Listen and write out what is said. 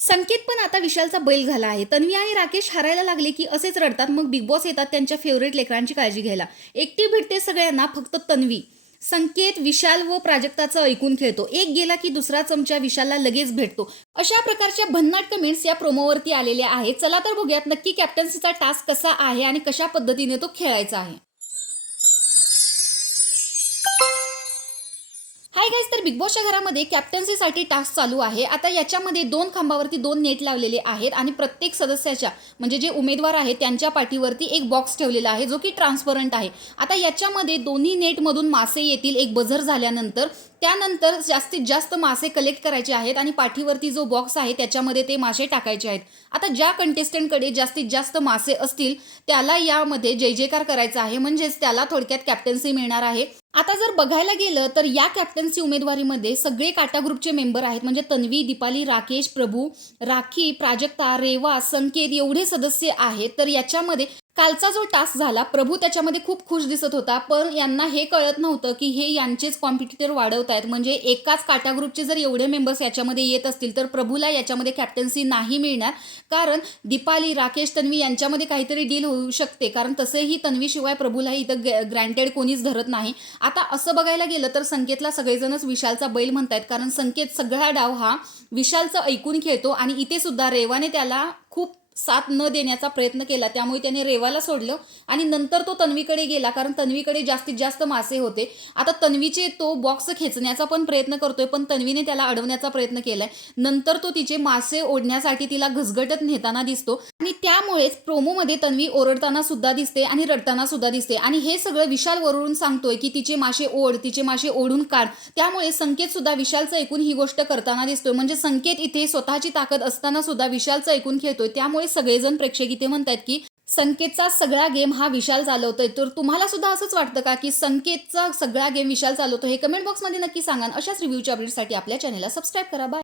संकेत पण आता विशालचा बैल झाला आहे. तन्वी आणि राकेश हरायला लागले की असेच रडतात. मग बिग बॉस येतात त्यांच्या फेवरेट लेकरांची काळजी घ्यायला. एकटी भेटते सगळ्यांना फक्त तन्वी. संकेत विशाल व प्राजक्ताचं ऐकून खेळतो. एक गेला की दुसरा चमचा विशालला लगेच भेटतो. अशा प्रकारच्या भन्नाट कमेंट्स या प्रोमोवरती आलेल्या आहेत. चला तर बघूयात नक्की कॅप्टन्सीचा टास्क कसा आहे आणि कशा पद्धतीने तो खेळायचा आहे. हाय गाईज, तर बिग बॉसच्या घरामध्ये कॅप्टन्सीसाठी टास्क चालू आहे. आता याच्यामध्ये 2 खांबावरती 2 नेट लावलेले आहेत आणि प्रत्येक सदस्याच्या म्हणजे जे उमेदवार आहेत त्यांच्या पाठीवरती एक बॉक्स ठेवलेला आहे जो की ट्रान्सपरंट आहे. आता याच्यामध्ये दोन्ही नेटमधून मासे येतील एक बझर झाल्यानंतर. त्यानंतर जास्तीत जास्त मासे कलेक्ट करायचे आहेत आणि पाठीवरती जो बॉक्स आहे त्याच्यामध्ये ते मासे टाकायचे आहेत. आता ज्या कंटेस्टंटकडे जास्तीत जास्त मासे असतील त्याला यामध्ये जय जयकार करायचा आहे, म्हणजेच त्याला थोडक्यात कॅप्टन्सी मिळणार आहे. आता जर बघायला गेलं तर या कॅप्टन्सी उमेदवारीमध्ये सगळे काटा ग्रुपचे मेंबर आहेत, म्हणजे तन्वी, दीपाली, राकेश, प्रभू, राखी, प्राजक्ता, रेवा, संकेत एवढे सदस्य आहेत. तर याच्यामध्ये कालचा जो टास्क झाला, प्रभू त्याच्यामध्ये खूप खुश दिसत होता, पण यांना हे कळत नव्हतं की हे यांचेच कॉम्पिटिटर वाढवत आहेत. म्हणजे एकाच काटा ग्रुपचे जर एवढे मेंबर्स याच्यामध्ये येत असतील तर प्रभूला याच्यामध्ये कॅप्टन्सी नाही मिळणार, कारण दीपाली, राकेश, तन्वी यांच्यामध्ये काहीतरी डील होऊ शकते, कारण तसेही तन्वीशिवाय प्रभूलाही इथं ग्रँटेड कोणीच धरत नाही. आता असं बघायला गेलं तर संकेतला सगळेजणच विशालचा बैल म्हणतायत, कारण संकेत सगळा डाव हा विशालचं ऐकून खेळतो आणि इथे सुद्धा रेवाने त्याला खूप साथ न देण्याचा प्रयत्न केला, त्यामुळे त्याने रेवाला सोडलं आणि नंतर तो तन्वीकडे गेला, कारण तन्वीकडे जास्तीत जास्त मासे होते. आता तन्वीचे तो बॉक्स खेचण्याचा पण प्रयत्न करतोय, पण तन्वीने त्याला अडवण्याचा प्रयत्न केलाय. नंतर तो तिचे मासे ओढण्यासाठी तिला घसघटत नेताना दिसतो आणि त्यामुळेच प्रोमोमध्ये तन्वी ओरडताना सुद्धा दिसते आणि रडताना सुद्धा दिसते. आणि हे सगळं विशाल वरून सांगतोय की तिचे मासे ओढ, तिचे मासे ओढून काढ. त्यामुळे संकेत सुद्धा विशालचं ऐकून ही गोष्ट करताना दिसतोय. म्हणजे संकेत इथे स्वतःची ताकद असताना सुद्धा विशालचं ऐकून खेळतोय. त्यामुळे सगळेजण प्रेक्षक इथे म्हणतात की संकेतचा सगळा गेम हा विशाल चालवतोय. तर तुम्हाला सुद्धा असंच वाटतं का की संकेतचा सगळा गेम विशाल चालवतो? हे कमेंट बॉक्समध्ये नक्की सांगा. अशाच रिव्ह्यूच्या अपडेटसाठी आपल्या चॅनलला सबस्क्राईब करा. बाय.